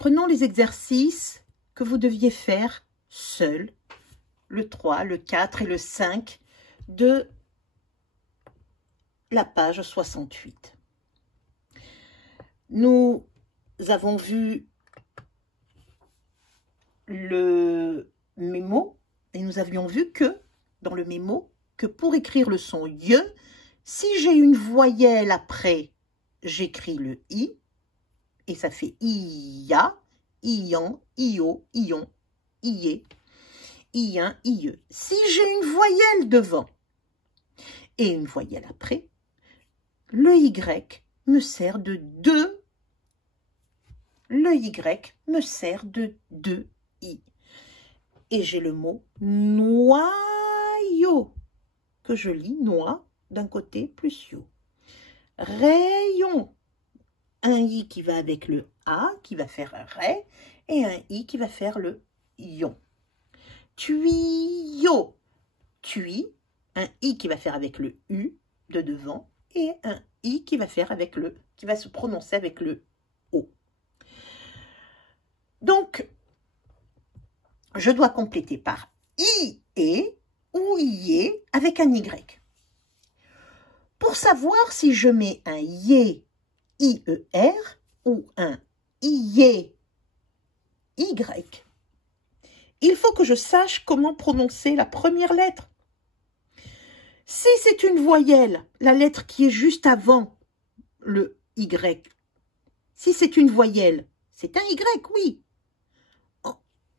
Prenons les exercices que vous deviez faire seuls, le 3, le 4 et le 5 de la page 68. Nous avons vu le mémo et nous avions vu que, dans le mémo, que pour écrire le son « ye », si j'ai une voyelle après, j'écris le « i » et ça fait « ia », « ian »,« io »,« ion »,« ié »,« ien »,« ie ». Si j'ai une voyelle devant et une voyelle après, le y me sert de deux. Le y me sert de deux i. Et j'ai le mot noyau, que je lis noix d'un côté plus yo. Rayon, un i qui va avec le a, qui va faire un ré, et un i qui va faire le ion. Tuyau, tui, un i qui va faire avec le u de devant, et un i qui va faire avec le, qui va se prononcer avec le o. Donc, je dois compléter par i et ou ié avec un y. Pour savoir si je mets un ié, IER, ou un ié, Y, il faut que je sache comment prononcer la première lettre. Si c'est une voyelle, la lettre qui est juste avant le Y, si c'est une voyelle, c'est un Y, oui.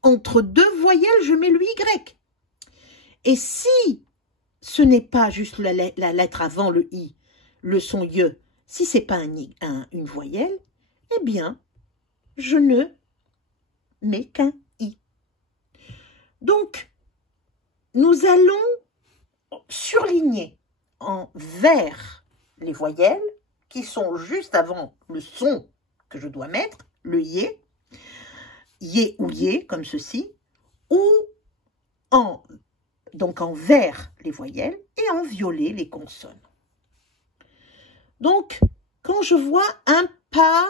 Entre deux voyelles, je mets le Y. Et si ce n'est pas juste la lettre avant le I, le son ye, si ce n'est pas une voyelle, eh bien, je ne mets qu'un I. Donc, nous allons surligner en vert les voyelles qui sont juste avant le son que je dois mettre, le yé ou yé, comme ceci, ou donc en vert les voyelles et en violet les consonnes. Donc, quand je vois un pas,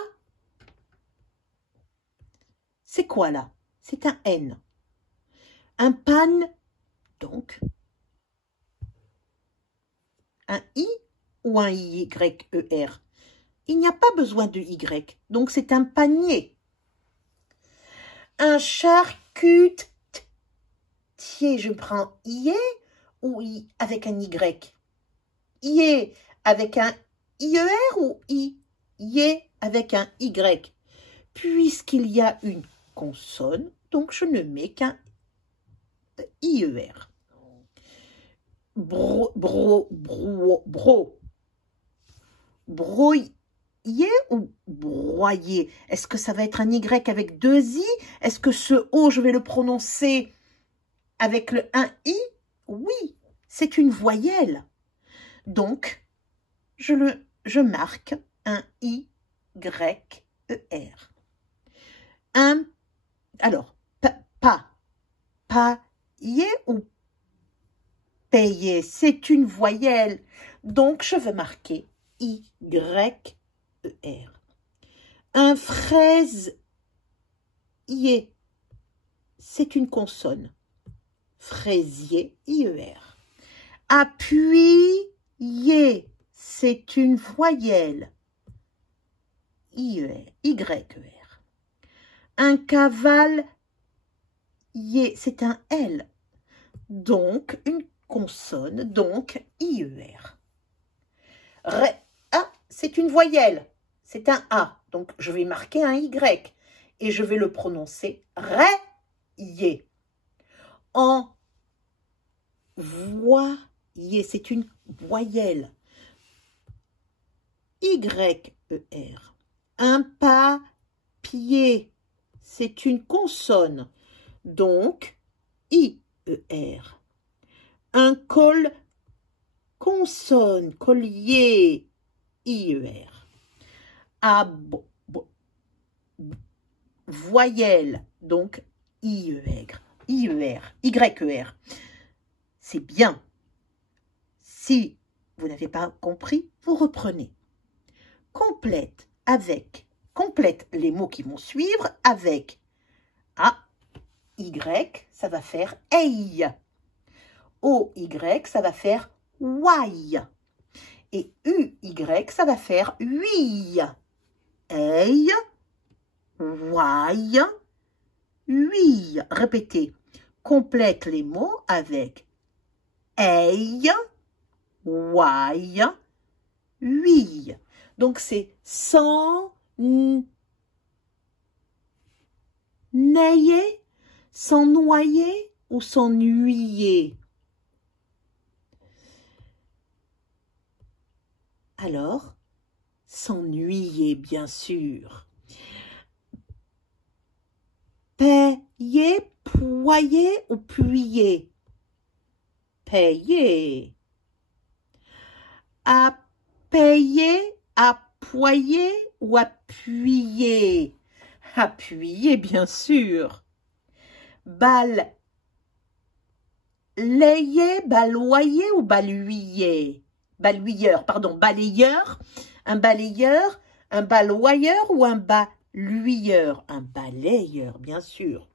c'est quoi là? C'est un N. Un pan, donc, un I ou un YER? Il n'y a pas besoin de Y, donc c'est un panier. Un charcutier, je prends IE ou I avec un Y? IE avec un IER ou IE avec un Y? Puisqu'il y a une consonne, donc je ne mets qu'un IER. Broyer ou broyer? Est-ce que ça va être un Y avec deux I? Est-ce que ce O, je vais le prononcer avec le 1I? Oui, c'est une voyelle. Donc, je marque un YER. Alors, payer ou payer, c'est une voyelle. Donc, je vais marquer YER. Un fraisier, c'est une consonne. Fraisier, IER. Appuyer, c'est une voyelle. YER. Un cavalier, c'est un L. Donc, une consonne, donc IER. C'est une voyelle, c'est un A. Donc, je vais marquer un Y et je vais le prononcer rayé. En voyer, c'est une voyelle. YER. Un papier, c'est une consonne. Donc, IER. Un col, consonne, collier, IER. Voyelle, donc IER. YER. C'est bien. Si vous n'avez pas compris, vous reprenez. Complète avec complète les mots qui vont suivre avec A, Y, ça va faire EI. OY, ça va faire WY. Et UY, ça va faire UI. EI, WY, UI. Répétez. Complète les mots avec EI, WY, UI. Donc c'est sans nailler, sans noyer ou s'ennuyer. Alors, s'ennuyer, bien sûr. Payer, poyer ou puyer? Payer. À payer, appoyer ou appuyer? Appuyer, bien sûr. Balayer, baloyer ou baluyer? Balayeur, pardon, balayeur, un baloyeur ou un balayeur? Un balayeur, bien sûr.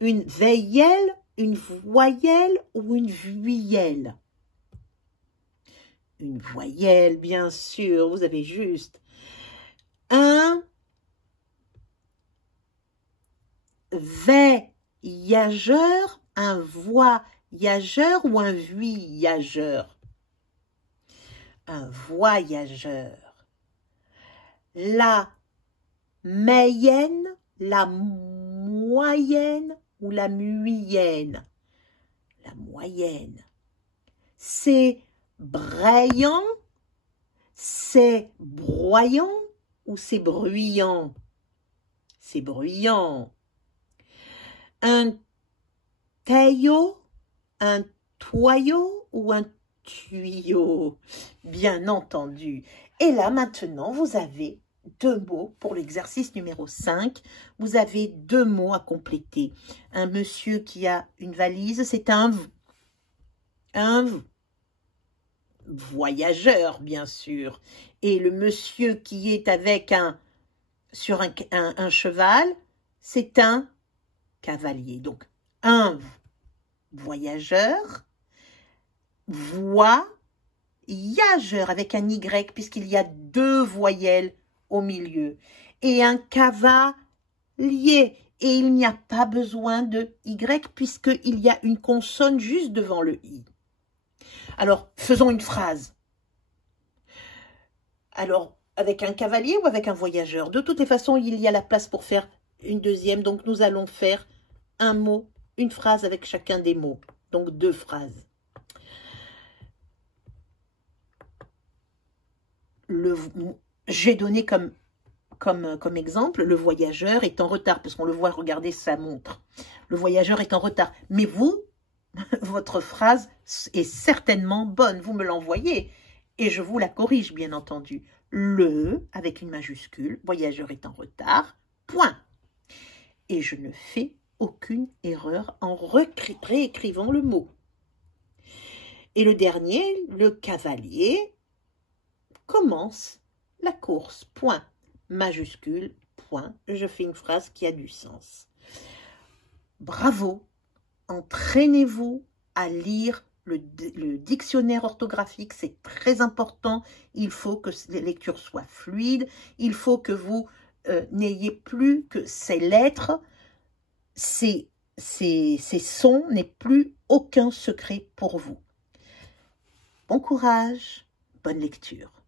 Une veillelle, une voyelle ou une vuillelle? Une voyelle, bien sûr, vous avez juste. Un voyageur, un voyageur ou un voyageur? Un voyageur. La moyenne, la moyenne ou la moyenne? La moyenne. C'est brayant, c'est broyant ou c'est bruyant? C'est bruyant. Un taillot, un toyau ou un tuyau? Bien entendu. Et là, maintenant, vous avez 2 mots pour l'exercice numéro 5. Vous avez 2 mots à compléter. Un monsieur qui a une valise, c'est un voyageur, bien sûr. Et le monsieur qui est avec sur un cheval, c'est un cavalier. Donc, un voyageur, voyageur avec un Y, puisqu'il y a 2 voyelles au milieu. Et un cavalier. Et il n'y a pas besoin de Y, puisqu'il y a une consonne juste devant le I. Alors, faisons une phrase. Alors, avec un cavalier ou avec un voyageur? De toutes les façons, il y a la place pour faire une deuxième. Donc, nous allons faire un mot, une phrase avec chacun des mots. Donc, 2 phrases. J'ai donné comme exemple, le voyageur est en retard, parce qu'on le voit regarder sa montre. Le voyageur est en retard. Mais vous, votre phrase est certainement bonne. Vous me l'envoyez et je vous la corrige, bien entendu. Le, avec une majuscule, voyageur est en retard, point. Et je ne fais aucune erreur en réécrivant le mot. Et le dernier, le cavalier, commence la course, point. Majuscule, point. Je fais une phrase qui a du sens. Bravo, entraînez-vous à lire le dictionnaire orthographique, c'est très important. Il faut que les lectures soient fluides. Il faut que vous n'ayez plus que ces lettres, ces sons, n'aient plus aucun secret pour vous. Bon courage, bonne lecture.